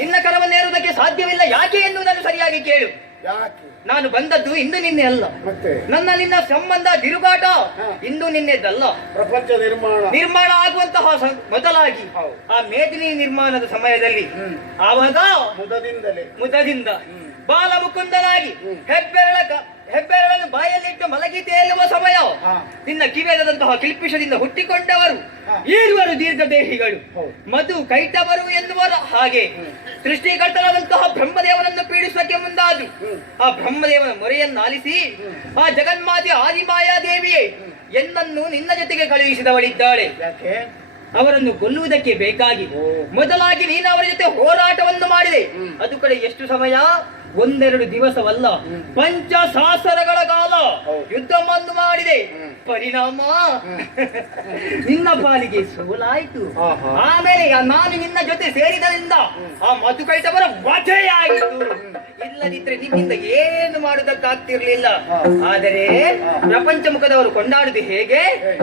ನಿನ್ನ ಕರವನ್ನೇರುವುದಕ್ಕೆ ಸಾಧ್ಯವಿಲ್ಲ. ಯಾಕೆ ಎನ್ನುವುದನ್ನು ಸರಿಯಾಗಿ ಕೇಳು. ಯಾಕೆ? ನಾನು ಬಂದದ್ದು ಇಂದು ನಿನ್ನೆ ಅಲ್ಲ. ಮತ್ತೆ ನನ್ನ ನಿನ್ನ ಸಂಬಂಧ ತಿರುಗಾಟ ಇಂದು ನಿನ್ನೆದಲ್ಲ. ಪ್ರಪಂಚ ನಿರ್ಮಾಣ ಆಗುವಂತಹ ಮೊದಲಾಗಿ ಆ ಮೇದಿನಿ ನಿರ್ಮಾಣದ ಸಮಯದಲ್ಲಿ ಆವಾಗ ಮುದದಿಂದ ಬಾಲ ಮುಕುಂದನಾಗಿ ಹೆಬ್ಬೆರಳನ್ನು ಬಾಯಲ್ಲಿಟ್ಟು ಮಲಗಿ ತೇಲುವ ಸಮಯ ನಿನ್ನ ಕಿವಿಯದಂತಹ ಕಿಲ್ಪಿಷದಿಂದ ಹುಟ್ಟಿಕೊಂಡವರು ಈರುವರು ದೀರ್ಘದೇಹಿಗಳು ಮಧು ಕೈಟವರು ಎನ್ನುವರು. ಹಾಗೆ ಸೃಷ್ಟಿಕರ್ತನಾದಂತಹ ಬ್ರಹ್ಮದೇವನನ್ನು ಪೀಡಿಸುವುದಕ್ಕೆ ಮುಂದಾದು ಆ ಬ್ರಹ್ಮದೇವನ ಮೊರೆಯನ್ನಾಲಿಸಿ ಆ ಜಗನ್ಮಾತೆ ಆದಿಮಾಯಾದೇವಿಯೇ ಎನ್ನನ್ನು ನಿನ್ನ ಜೊತೆಗೆ ಕಳುಹಿಸಿದವಳಿದ್ದಾಳೆ. ಅವರನ್ನು ಕೊಲ್ಲುವುದಕ್ಕೆ ಬೇಕಾಗಿ ಮೊದಲಾಗಿ ನೀನು ಅವರ ಜೊತೆ ಹೋರಾಟವನ್ನು ಮಾಡಿದೆ. ಅದು ಕಡೆ ಎಷ್ಟು ಸಮಯ? ಒಂದೆರಡು ದಿವಸವಲ್ಲ, ಪಂಚಸಹಸ್ರಗಳ ಕಾಲ ಯುದ್ಧವನ್ನು ಮಾಡಿದೆ. ಪರಿಣಾಮ ನಿನ್ನ ಪಾಲಿಗೆ ಸೋಲಾಯಿತು. ಆಮೇಲೆ ನಾನು ನಿನ್ನ ಜೊತೆ ಸೇರಿದರಿಂದ ಆ ಮಧುಕೈಟವರ ವಧೆಯಾಯಿತು. ಇಲ್ಲದಿದ್ರೆ ನಿನ್ನಿಂದ ಏನು ಮಾಡುವುದಕ್ಕಾಗ್ತಿರ್ಲಿಲ್ಲ. ಆದರೆ ಪ್ರಪಂಚ ಮುಖದವರು ಕೊಂಡಾಡುದು ಹೇಗೆ?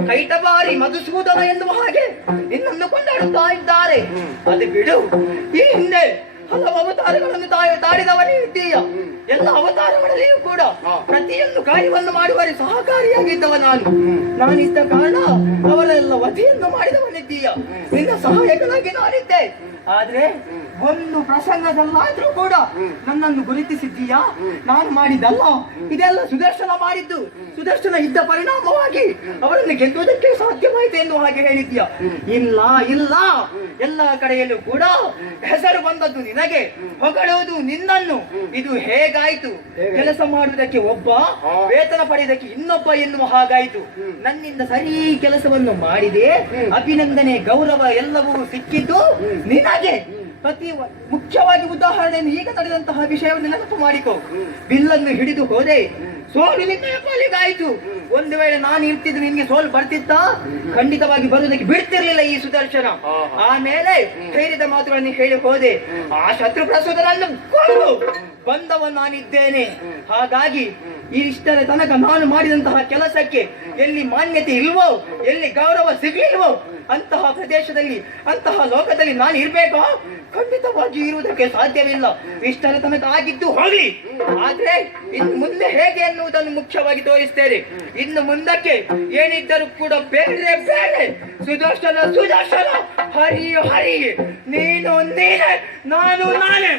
ಕೈಟಬಾರಿ ಮಧುಸೂದನ ಎನ್ನುವ ಹಾಗೆ ನಿನ್ನನ್ನು ಕೊಂಡಾಡುತ್ತಾ ಇದ್ದಾರೆ. ಅದು ಬಿಡು. ಈ ಹಿಂದೆ ಹಲವು ಅವತಾರಗಳನ್ನು ತಾಳಿದವನೇ ಇದ್ದೀಯ. ಎಲ್ಲ ಅವತಾರಗಳಲ್ಲಿಯೂ ಕೂಡ ಪ್ರತಿಯೊಂದು ಕಾರ್ಯವನ್ನು ಮಾಡುವರೆ ಸಹಕಾರಿಯಾಗಿದ್ದವ ನಾನಿದ್ದ ಕಾರಣ ಅವರೆಲ್ಲ ವಧೆಯನ್ನು ಮಾಡಿದವನಿದ್ದೀಯ. ನಿನ್ನ ಸಹಾಯಕನಾಗಿ ನಾನಿದ್ದೆ. ಆದ್ರೆ ಒಂದು ಪ್ರಸಂಗದಲ್ಲಾದ್ರೂ ಕೂಡ ನನ್ನನ್ನು ಗುರುತಿಸಿದ್ದೀಯಾ? ನಾನು ಮಾಡಿದ್ದಲ್ಲ, ಇದೆಲ್ಲ ಸುದರ್ಶನ ಮಾಡಿದ್ದು. ಸುದರ್ಶನ ಇದ್ದ ಪರಿಣಾಮವಾಗಿ ಅವರನ್ನು ಗೆಲ್ಲುವುದಕ್ಕೆ ಸಾಧ್ಯವಾಯಿತು ಎನ್ನುವ ಹಾಗೆ ಹೇಳಿದ್ದೀಯ. ಇಲ್ಲ ಇಲ್ಲ, ಎಲ್ಲ ಕಡೆಯಲ್ಲೂ ಕೂಡ ಹೆಸರು ಬಂದದ್ದು ನಿನಗೆ, ಹೊಗಳುವುದು ನಿನ್ನನ್ನು. ಇದು ಹೇಗಾಯ್ತು? ಕೆಲಸ ಮಾಡುವುದಕ್ಕೆ ಒಬ್ಬ, ವೇತನ ಪಡೆಯುವುದಕ್ಕೆ ಇನ್ನೊಬ್ಬ ಎನ್ನುವ ಹಾಗಾಯ್ತು. ನನ್ನಿಂದ ಸರಿ ಕೆಲಸವನ್ನು ಮಾಡಿದೆ, ಅಭಿನಂದನೆ ಗೌರವ ಎಲ್ಲವೂ ಸಿಕ್ಕಿದ್ದು ನಿನಗೆ. ಮುಖ್ಯವಾಗಿ ಉದಾಹರಣೆಯನ್ನು ಈಗ ತಡೆದಂತಹ ವಿಷಯವನ್ನು ನೆನಪು ಮಾಡಿಕೊ. ಬಿಲ್ಲನ್ನು ಹಿಡಿದು ಹೋದೆ, ಸೋಲು ನಿನ್ನ ಪಾಲಿಗಾಯ್ತು. ಒಂದು ವೇಳೆ ನಾನು ಇರ್ತಿದ್ರೆ ನಿನ್ಗೆ ಸೋಲು ಬರ್ತಿತ್ತ? ಖಂಡಿತವಾಗಿ ಬರುವುದಕ್ಕೆ ಬಿಡ್ತಿರ್ಲಿಲ್ಲ ಈ ಸುದರ್ಶನ. ಆಮೇಲೆ ಧೈರ್ಯದ ಮಾತುಗಳನ್ನು ಹೇಳಿ ಹೋದೆ. ಆ ಶತ್ರು ಪ್ರಸೂದನನ್ನು ಕೊಂದು ಬಂದವ ನಾನಿದ್ದೇನೆ. ಹಾಗಾಗಿ ಇಷ್ಟರ ತನಕ ನಾನು ಮಾಡಿದಂತಹ ಕೆಲಸಕ್ಕೆ ಎಲ್ಲಿ ಮಾನ್ಯತೆ ಇಲ್ವೋ, ಎಲ್ಲಿ ಗೌರವ ಸಿಗ್ಲಿಲ್ವೋ ಅಂತಹ ಪ್ರದೇಶದಲ್ಲಿ, ಅಂತಹ ಲೋಕದಲ್ಲಿ ನಾನು ಇರ್ಬೇಕೋ? ಖಂಡಿತವಾಗಿ ಇರುವುದಕ್ಕೆ ಸಾಧ್ಯವಿಲ್ಲ. ಇಷ್ಟರ ತನಕ ಆಗಿದ್ದು ಹೋಗ್ಲಿ. ಆದ್ರೆ ಇನ್ನು ಮುಂದೆ ಹೇಗೆ ಎನ್ನುವುದನ್ನು ಮುಖ್ಯವಾಗಿ ತೋರಿಸ್ತೇನೆ. ಇನ್ನು ಮುಂದಕ್ಕೆ ಏನಿದ್ದರೂ ಕೂಡ ಬೇರೆ ಬೇರೆ, ಸುದರ್ಶನ ಸುದರ್ಶನ, ಹರಿ ಹರಿ, ನೀನು ನೀನೆ, ನಾನು ನಾನೇ.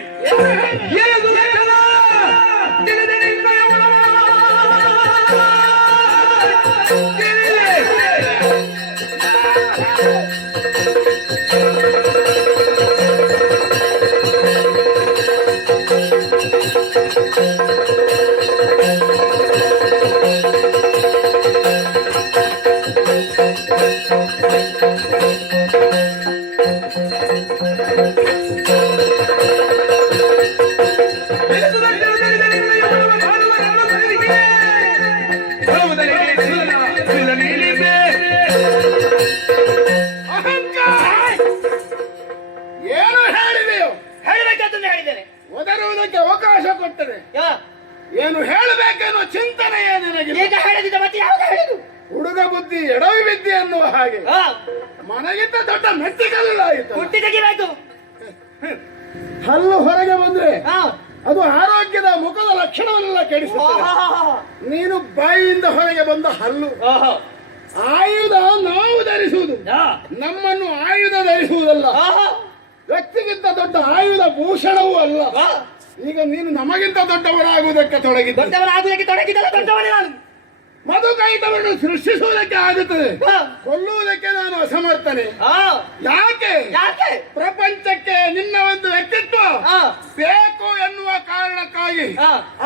ಅವಕಾಶ ಕೊಟ್ಟರೆ ಏನು ಹೇಳಬೇಕೇನೋ ಚಿಂತನೆ ಹುಡುಗ ಬುದ್ಧಿ ಎಡವಿ ವಿದ್ಯೆ ಅನ್ನುವ ಹಾಗೆ ಮನೆಗಿಂತ ದೊಡ್ಡ ಮೆಟ್ಟಿಗಲ್ಲಾಯಿತು. ಹಲ್ಲು ಹೊರಗೆ ಬಂದ್ರೆ ಅದು ಆರೋಗ್ಯದ ಮುಖದ ಲಕ್ಷಣವನ್ನೆಲ್ಲ ಕೆಡಿಸುತ್ತದೆ. ನೀನು ಬಾಯಿಯಿಂದ ಹೊರಗೆ ಬಂದ ಹಲ್ಲು. ಆಯುಧ ನಾವು ಧರಿಸುವುದು, ನಮ್ಮನ್ನು ಆಯುಧ ಧರಿಸುವುದಲ್ಲ. ವ್ಯಕ್ತಿಗಿಂತ ದೊಡ್ಡ ಆಯುಧ ಭೂಷಣವೂ ಅಲ್ಲ. ಈಗ ನೀನು ನಮಗಿಂತ ದೊಡ್ಡವರಾಗುವುದಕ್ಕೆ ತೊಡಗಿದ್ದವನೇ ನಾನು. ಮಧುಕೈಟವನ್ನು ಸೃಷ್ಟಿಸುವುದಕ್ಕೆ ಆಗುತ್ತದೆ, ಕೊಲ್ಲುವುದಕ್ಕೆ ನಾನು ಅಸಮರ್ಥನೆ. ಯಾಕೆ? ಪ್ರಪಂಚಕ್ಕೆ ನಿನ್ನ ಒಂದು ವ್ಯಕ್ತಿತ್ವ ಬೇಕು ಎನ್ನುವ ಕಾರಣಕ್ಕಾಗಿ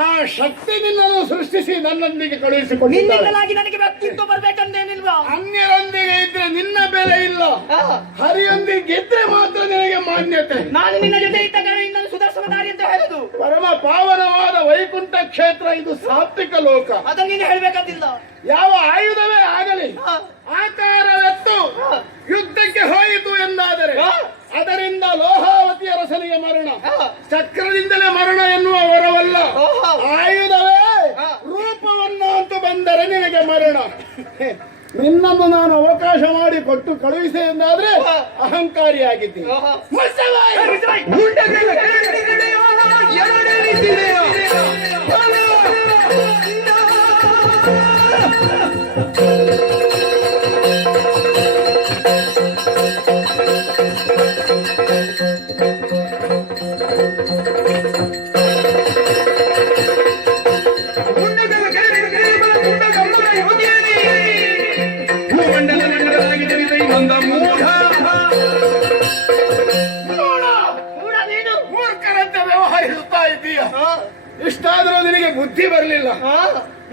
ಆ ಶಕ್ತಿ ನಿನ್ನನ್ನು ಸೃಷ್ಟಿಸಿ ನನ್ನೊಂದಿಗೆ ಕಳುಹಿಸಿಕೊಂಡಿದ್ದಾಳೆ. ನನಗೆ ವ್ಯಕ್ತಿತ್ವ ಬರ್ಬೇಕಂದೇನಿಲ್ವಾ? ಅನ್ಯರೊಂದಿಗೆ ಇದ್ರೆ ನಿನ್ನ ಬೆಲೆ ಇಲ್ಲ, ಹರಿಯೊಂದಿಗೆ ಇದ್ರೆ ಮಾತ್ರ ನಿನಗೆ ಮಾನ್ಯತೆ. ನಾನು ನಿನ್ನ ಜೊತೆ ಇದ್ದ ಕಾರಣ ಇನ್ನೊಂದು ಸುದರ್ಶನ ದಾರಿ ಅಂತ ಹೇಳುದು. ಪರಮ ಪಾವನವಾದ ವೈಕುಂಠ ಕ್ಷೇತ್ರ, ಇದು ಸಾತ್ವಿಕ ಲೋಕ. ಅದನ್ನು ನೀನು ಹೇಳ್ಬೇಕಂತಿಲ್ಲ. ಯಾವ ಆಯುಧವೇ ಆಗಲಿ ಆಕಾರವೆತ್ತು ಯುದ್ಧಕ್ಕೆ ಹೋಯಿತು ಎಂದಾದರೆ ಅದರಿಂದ ಲೋಹಾವತಿಯ ರಸನಿಗೆ ಮರಣ, ಚಕ್ರದಿಂದಲೇ ಮರಣ ಎನ್ನುವ ವರವಲ್ಲ. ಆಯುಧವೇ ರೂಪವನ್ನು ಅಂತೂ ಬಂದರೆ ನಿನಗೆ ಮರಣ. ನಿನ್ನನ್ನು ನಾನು ಅವಕಾಶ ಮಾಡಿ ಕೊಟ್ಟು ಕಳುಹಿಸೆ ಎಂದಾದ್ರೆ ಅಹಂಕಾರಿಯಾಗಿದ್ದೀನಿ. ಮೂರ್ಖರಂತೆ ವ್ಯವಹರಿಸುತ್ತಾ ಇದ್ದೀಯ. ಇಷ್ಟಾದರೂ ನಿನಗೆ ಬುದ್ಧಿ ಬರಲಿಲ್ಲ.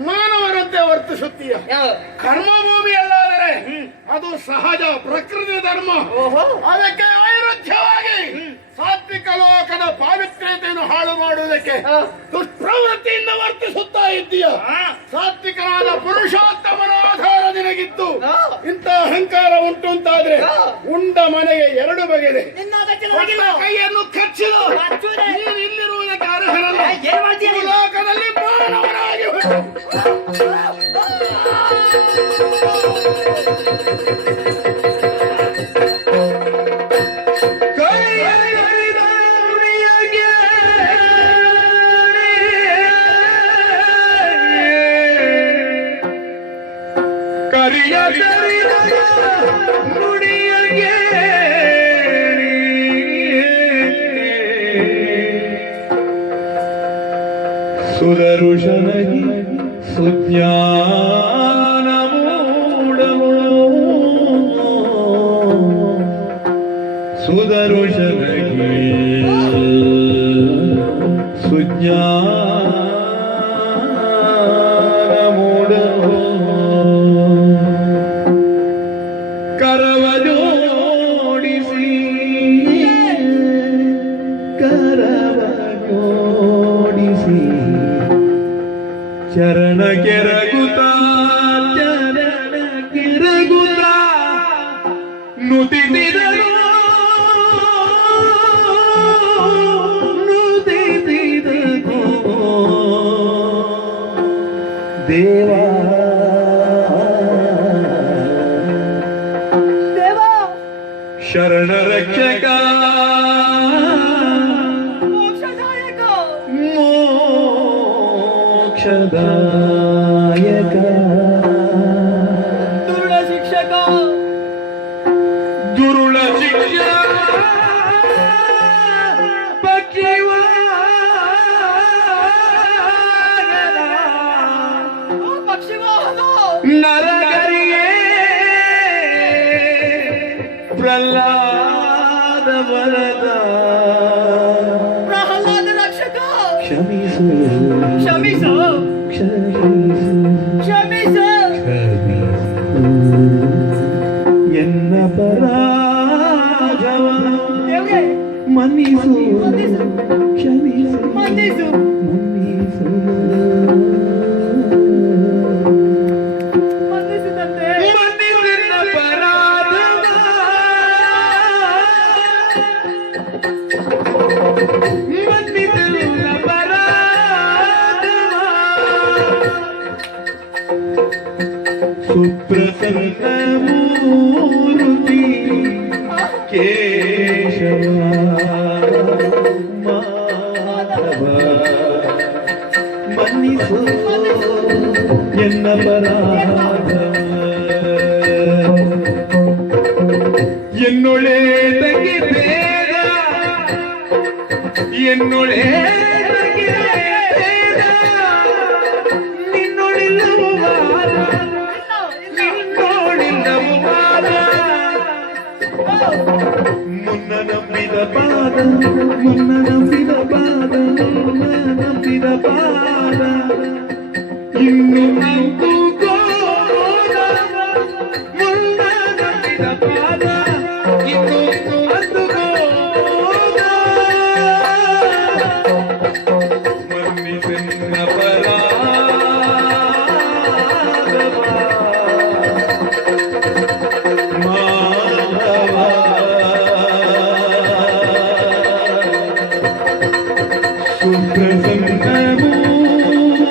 ಮಾನವರಂತೆ ವರ್ತಿಸುತ್ತೀಯ. ಕರ್ಮಭೂಮಿ ಅಲ್ಲಾದರೆ ಅದು ಸಹಜ ಪ್ರಕೃತಿ ಧರ್ಮ. ಅದಕ್ಕೆ ವೈರುಧ್ಯವಾಗಿ ಸಾತ್ವಿಕ ಲೋಕದ ಪಾವಿತ್ರ್ಯತೆಯನ್ನು ಹಾಳು ಮಾಡುವುದಕ್ಕೆ ದುಷ್ಪ್ರವೃತ್ತಿಯಿಂದ ವರ್ತಿಸುತ್ತಾ ಇದ್ದೀಯ. ಸಾತ್ವಿಕನಾದ ಪುರುಷೋತ್ತಮನ ಆಧಾರ ನಿನಗಿತ್ತು ಇಂಥ ಅಹಂಕಾರ ಉಂಟು ಅಂತಾದ್ರೆ ಉಂಡ ಮನೆಗೆ ಎರಡು ಬಗೆದೆ. ಕೈಯನ್ನು ಕಚ್ಚಿದು ನೀನು ಇಲ್ಲಿರುವುದಕ್ಕೆ ಅರ್ಹರಲ್ಲ. ಲೋಕದಲ್ಲಿ ಮಾನವನಾಗಿ ಸುದರುಶನಗಿ ಸುಜ್ಞಾನ ಮೂಢವೋ ಸುದರುಶನಗಿ ಸುಜ್ಞಾನ ಮೂಢವೋ ಕರವ ಜೋಡಿಸಿ ಕರವ ಜೋಡಿಸಿ ಚರಣ ಕೆರಗುತ್ತ ಚರಣ ಕೆರಗುತ್ತ ನುತಿಸಿದರು ನುತಿಸಿದರು ದೇವಾ ಶರಣ ರಕ್ಷಕ ಮೋಕ್ಷದಾಯಕ ದುರುಳ ಶಿಕ್ಷಕ ದುರುಳ ಶಿಕ್ಷಕ ಪಕ್ಷಿವಾಹನ ನರಗರಿಯೇ ಪ್ರಹ್ಲಾದ ವರದ ಪ್ರಹ್ಲಾದ ರಕ್ಷಕ ಕ್ಷಮಿಸು ಕ್ಷಮಿಸು ಕ್ಷಮಿಸು ಎನ್ನ ಪರಾಜವ ದೇವ್ರೇ ಮನ್ನಿಸು ಮನ್ನಿಸು. ಕ್ಷಮಿಸು ಮನ್ನಿಸು ಮನ್ನಿಸು ಮನ್ನಿಸಿದಂತೆ ಮನ್ನಿಸಿದ ಪರಾಧವ ಮನ್ನಿಸಿದ ಪರಾಧವ ಸುಪ್ರಸನ್ನ ಮೂರ್ತಿ ಕೇಶವ ಮಾಧವ ಮನ್ನಿಸು ಎನ್ನ ಪರಾಧ ಎನ್ನೊಳೆ ತಗಿ ಬೇಡ ಎನ್ನೊಳೆ ತಗಿ ಬೇಡ ನಿನ್ನೊಳಿಲ್ಲವು ವಾದ ನಿನ್ನೊಳಿಲ್ಲವು ವಾದ ಮುನ್ನ ನಂಬಿದ ಪಾದ ಮುನ್ನ ನಂಬಿದ ಪಾದ ಮುನ್ನ ನಂಬಿದ ಪಾದ ಇನ್ನು ಅಂತು ಗೋದ ಮುನ್ನ ನಂಬಿದ ಪಾದ ಇನ್ನು ಅಂತು ಗೋದ ಮನ್ನಿಸೆನ್ನ ಪರಾಧವ ಮಾಧವ ಸುಪ್ರಸನ್ನ ಮೂರ್ತಿ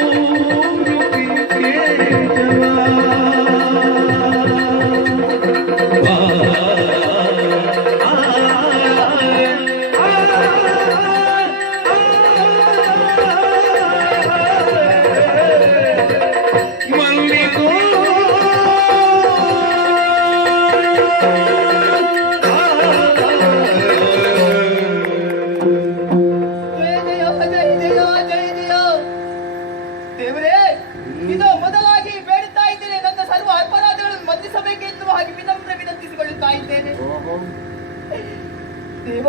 ದೇವ,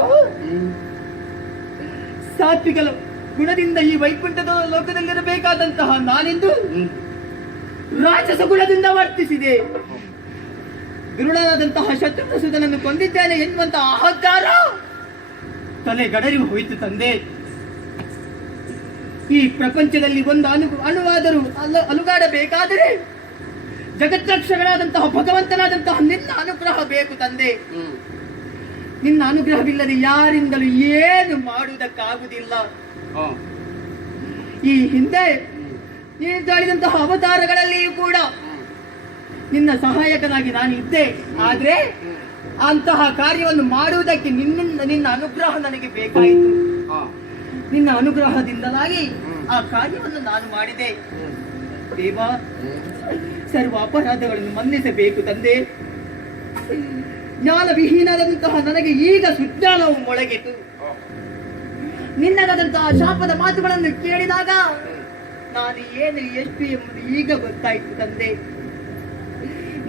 ಸಾತ್ವಿಕ ಗುಣದಿಂದ ಈ ವೈಕುಂಠದ ಲೋಕದಲ್ಲಿರಬೇಕಾದಂತಹ ನಾನೆಂದು ರಾಕ್ಷಸ ಗುಣದಿಂದ ವರ್ತಿಸಿದೆ. ದುರುಳನಾದಂತಹ ಶತ್ರುಘ್ನ ಸುತನನ್ನು ಕೊಂದಿದ್ದೇನೆ ಎನ್ನುವಂತಹ ಅಹಂಕಾರ ತಲೆಗಡರಿ ಹೋಯಿತು ತಂದೆ. ಈ ಪ್ರಪಂಚದಲ್ಲಿ ಒಂದು ಅಣುವಾದರೂ ಅಲುಗಾಡಬೇಕಾದರೆ ಜಗತ್ರಕ್ಷಕನಾದಂತಹ ಭಗವಂತನಾದಂತಹ ನಿನ್ನ ಅನುಗ್ರಹ ಬೇಕು ತಂದೆ. ನಿನ್ನ ಅನುಗ್ರಹವಿಲ್ಲದೆ ಯಾರಿಂದಲೂ ಏನು ಮಾಡುವುದಕ್ಕಾಗುವುದಿಲ್ಲ. ಈ ಹಿಂದೆ ನೀನು ತಾಳಿದಂತಹ ಅವತಾರಗಳಲ್ಲಿಯೂ ಕೂಡ ನಿನ್ನ ಸಹಾಯಕನಾಗಿ ನಾನು ಇದ್ದೆ. ಆದ್ರೆ ಅಂತಹ ಕಾರ್ಯವನ್ನು ಮಾಡುವುದಕ್ಕೆ ನಿನ್ನ ಅನುಗ್ರಹ ನನಗೆ ಬೇಕಾಯಿತು. ನಿನ್ನ ಅನುಗ್ರಹದಿಂದಲಾಗಿ ಆ ಕಾರ್ಯವನ್ನು ನಾನು ಮಾಡಿದೆ. ದೇವ, ಸರ್ವ ಅಪರಾಧಗಳನ್ನು ಮನ್ನಿಸಬೇಕು ತಂದೆ. ಜ್ಞಾನವಿಹೀನದಂತಹ ನನಗೆ ಈಗ ಸುಜ್ಞಾನವು ಮೊಳಗಿತು. ನಿನ್ನದಾದಂತಹ ಶಾಪದ ಮಾತುಗಳನ್ನು ಕೇಳಿದಾಗ ನಾನು ಏನು ಎಷ್ಟು ಎಂಬುದು ಈಗ ಗೊತ್ತಾಯ್ತು ತಂದೆ.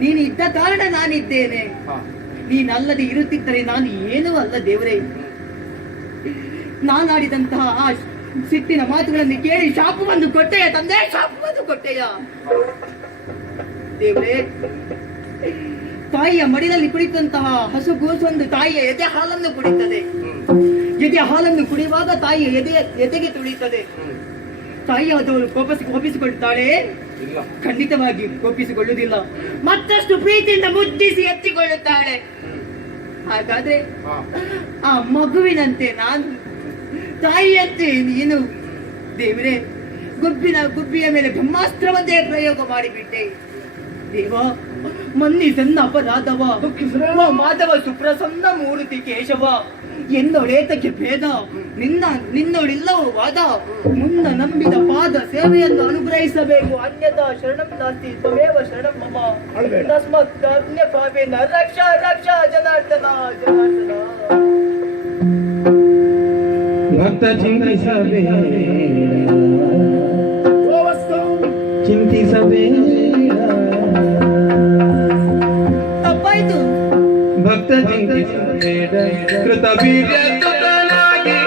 ನೀನು ಇದ್ದ ಕಾರಣ ನಾನಿದ್ದೇನೆ. ನೀನಲ್ಲದೆ ಇರುತ್ತಿದ್ದರೆ ನಾನು ಏನೂ ಅಲ್ಲ ದೇವರೇ. ನಾನಾಡಿದಂತಹ ಆ ಸಿಟ್ಟಿನ ಮಾತುಗಳನ್ನು ಕೇಳಿ ಶಾಪವನ್ನು ಕೊಟ್ಟೆಯ ತಂದೆ, ಶಾಪವನ್ನು ಕೊಟ್ಟೆಯ ದೇವರೇ. ತಾಯಿಯ ಮಡಿನಲ್ಲಿ ಕುಡಿದಂತಹ ಹಸುಗೂಸೊಂದು ತಾಯಿಯ ಎದೆ ಹಾಲನ್ನು ಕುಡಿಯುತ್ತದೆ. ಎದೆ ಹಾಲನ್ನು ಕುಡಿಯುವಾಗ ತಾಯಿಯ ಎದೆಗೆ ತುಳಿಯುತ್ತದೆ. ತಾಯಿಯಾದವಳು ಕೋಪಿಸಿಕೊಳ್ಳುತ್ತಾಳೆ? ಖಂಡಿತವಾಗಿ ಕೋಪಿಸಿಕೊಳ್ಳುವುದಿಲ್ಲ. ಮತ್ತಷ್ಟು ಪ್ರೀತಿಯಿಂದ ಮುದ್ದಿಸಿ ಎತ್ತಿಕೊಳ್ಳುತ್ತಾಳೆ. ಹಾಗಾದ್ರೆ ಆ ಮಗುವಿನಂತೆ ನಾನು, ತಾಯಿಯಂತೆ ನೀನು ದೇವರೇ ಗುಬ್ಬಿಯ ಮೇಲೆ ಬ್ರಹ್ಮಾಸ್ತ್ರವನ್ನೇ ಪ್ರಯೋಗ ಮಾಡಿಬಿಟ್ಟೆ. ದೇವ, ಮನ್ನಿಸನ್ನ ಅಪರಾಧವ ಮಾಧವ ಸುಪ್ರಸನ್ನ ಮೂರ್ತಿ ಕೇಶವ ಎಂದೊಳೇತಕ್ಕೆ ಭೇದ ನಿನ್ನೊಳಿಲ್ಲವೋ ವಾದ. ಮುನ್ನ ನಂಬಿದ ಪಾದ ಸೇವೆಯನ್ನು ಅನುಗ್ರಹಿಸಬೇಕು. ಅನ್ಯತಾ ಶರಣಂ ನಾಸ್ತಿ ತ್ವಮೇವ ಶರಣಂ ಮಮ. ತಸ್ಮಾತ್ ಕಾರುಣ್ಯ ಭಾವೇನ ರಕ್ಷ ರಕ್ಷ ಜನಾರ್ದನ ಜನಾರ್ದನ. ಭಕ್ತ ಚಿಂತಿಸಬೇಡ, ತಪ್ಪಾಯ್ತು. ಭಕ್ತ ಚಿಂತಿಸಬೇಡ, ಕೃತ ವೀರ್ಯ ತುತನಾಗಿ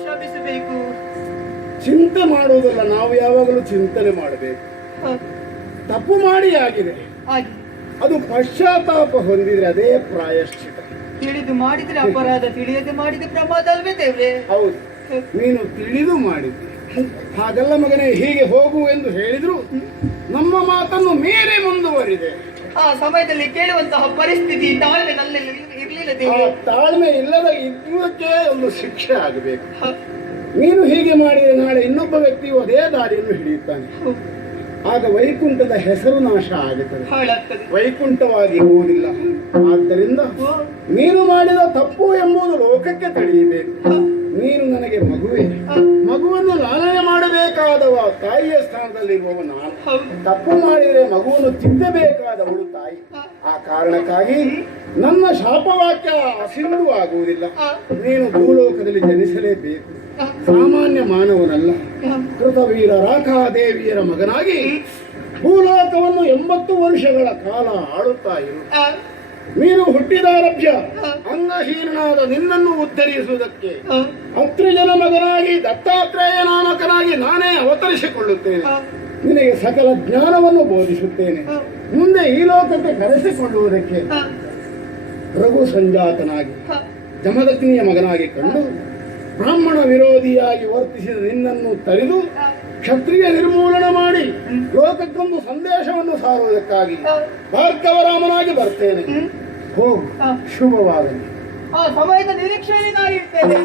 ಕ್ಷಮಿಸಬೇಕು. ಚಿಂತೆ ಮಾಡುವುದಲ್ಲ, ನಾವು ಯಾವಾಗಲೂ ಚಿಂತನೆ ಮಾಡಬೇಕು. ತಪ್ಪು ಮಾಡಿ ಆಗಿದೆ, ಅದು ಪಶ್ಚಾತ್ತಾಪ ಹೊಂದಿದ್ರೆ ಅದೇ ಪ್ರಾಯಶ್ಚಿತ. ತಿಳಿದು ಮಾಡಿದ್ರೆ ಅಪರಾಧ, ತಿಳಿಯದೆ ಮಾಡಿದ ಪ್ರಮಾದ ಅಲ್ವೇ ದೇವ್ರೆ? ಹೌದು, ನೀನು ತಿಳಿದು ಮಾಡಿದ್ದೆ. ಹಾಗಲ್ಲ ಮಗನೇ, ಹೀಗೆ ಹೋಗು ಎಂದು ಹೇಳಿದ್ರು ನಮ್ಮ ಮಾತನ್ನು ಮೀರಿ ಮುಂದುವರಿದೆ. ಆ ಸಮಯದಲ್ಲಿ ಕೇಳುವಂತಹ ಪರಿಸ್ಥಿತಿ ತಾಳ್ಮೆ ನನ್ನಲ್ಲಿ ಇರ್ಲಿಲ್ಲ ದೇವ್ರೆ. ತಾಳ್ಮೆ ಇಲ್ಲದ ಇದ್ದುದಕ್ಕೆ ಒಂದು ಶಿಕ್ಷೆ ಆಗಬೇಕು. ನೀನು ಹೀಗೆ ಮಾಡಿದರೆ ನಾಳೆ ಇನ್ನೊಬ್ಬ ವ್ಯಕ್ತಿಯು ಅದೇ ದಾರಿಯನ್ನು ಹಿಡಿಯುತ್ತಾನೆ. ಆಗ ವೈಕುಂಠದ ಹೆಸರು ನಾಶ ಆಗುತ್ತದೆ, ವೈಕುಂಠವಾಗಿ ಇರುವುದಿಲ್ಲ. ಆದ್ದರಿಂದ ನೀನು ಮಾಡಿದ ತಪ್ಪು ಎಂಬುದು ಲೋಕಕ್ಕೆ ತಿಳಿಯಬೇಕು. ನೀನು ನನಗೆ ಮಗುವೆ. ಮಗುವನ್ನು ಲಾಲನೆ ಮಾಡಬೇಕಾದವ ತಾಯಿಯ ಸ್ಥಾನದಲ್ಲಿರುವವ ನಾನು. ತಪ್ಪು ಮಾಡಿದರೆ ಮಗುವನ್ನು ತಿದ್ದಬೇಕಾದವಳು ತಾಯಿ. ಆ ಕಾರಣಕ್ಕಾಗಿ ನನ್ನ ಶಾಪವಾಕ್ಯ ಅಸಿಂಧು ಆಗುವುದಿಲ್ಲ. ನೀನು ಭೂಲೋಕದಲ್ಲಿ ಜನಿಸಲೇಬೇಕು. ಸಾಮಾನ್ಯ ಮಾನವನಲ್ಲ. ಕೃತವೀರ ರಾಕಾದೇವಿಯರ ಮಗನಾಗಿ ಭೂಲೋಕವನ್ನು 80 ವರ್ಷಗಳ ಕಾಲ ಆಳುತ್ತಾ ಇರು. ನೀನು ಹುಟ್ಟಿದಾರಭ್ಯ ಅಂಗಹೀನಾದ ನಿನ್ನನ್ನು ಉದ್ಧರಿಸುವುದಕ್ಕೆ ಅತ್ರಿಜನ ಮಗನಾಗಿ ದತ್ತಾತ್ರೇಯ ನಾಮಕನಾಗಿ ನಾನೇ ಅವತರಿಸಿಕೊಳ್ಳುತ್ತೇನೆ. ನಿನಗೆ ಸಕಲ ಜ್ಞಾನವನ್ನು ಬೋಧಿಸುತ್ತೇನೆ. ಮುಂದೆ ಈ ಲೋಕಕ್ಕೆ ಕರೆಸಿಕೊಳ್ಳುವುದಕ್ಕೆ ರಘು ಸಂಜಾತನಾಗಿ ಜಮದಗ್ನಿಯ ಮಗನಾಗಿ ಕಂಡು ಬ್ರಾಹ್ಮಣ ವಿರೋಧಿಯಾಗಿ ವರ್ತಿಸಿದ ನಿನ್ನನ್ನು ತರಿದು ಕ್ಷತ್ರಿಯ ನಿರ್ಮೂಲನ ಮಾಡಿ ಲೋಕಕ್ಕೊಂದು ಸಂದೇಶವನ್ನು ಸಾರುವುದಕ್ಕಾಗಿ ಭಾರ್ಗವರಾಮನಾಗಿ ಬರ್ತೇನೆ. ಹೋಗು, ಶುಭವಾಗಲಿ. ಆ ಸಮಯದ ನಿರೀಕ್ಷೆಯಲ್ಲಿ ನಾನು ಇರ್ತೇನೆ.